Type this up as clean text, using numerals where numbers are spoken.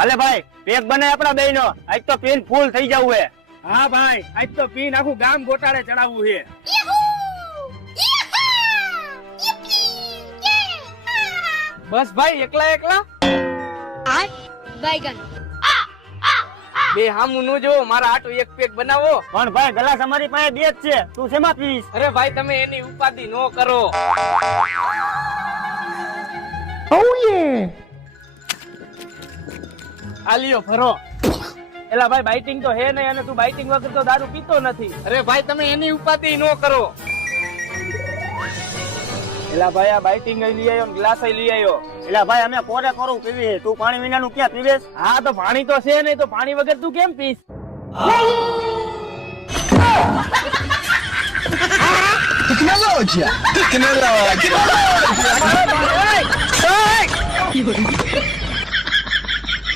હાલે ભાઈ પેક બને આપડા બેયનો આજ તો પીન ફૂલ થઈ જવું હે હા ભાઈ આજ તો પીન આખું ગામ ગોટાળે ચડાવવું છે બસ ભાઈ એકલા એકલા बैगन બે હામું નો જો મારા આટો એક પેક બનાવો પણ ભાઈ ગ્લાસ અમારી પાસે બે જ છે તું શેમાં પીશ અરે ભાઈ તમે એની ઉપાધિ નો કરો આલિયો ફરો એલા ભાઈ બાઇટિંગ તો હે નહીં અને તું બાઇટિંગ વગર તો દારૂ પીતો નથી અરે ભાઈ તમે એની ઉપાધિ નો કરો એલા ભાઈ આ બાઇટિંગ લઈ આવ્યો ને ગ્લાસ લઈ આવ્યો એટલે ભાઈ અમે કોરે કોરું પીવી તું પાણી વિનાનું ક્યાં પીવેશ હા તો પાણી તો છે નહીં તો પાણી વગર તું કેમ પીશ Tecnologia! Tecnologia!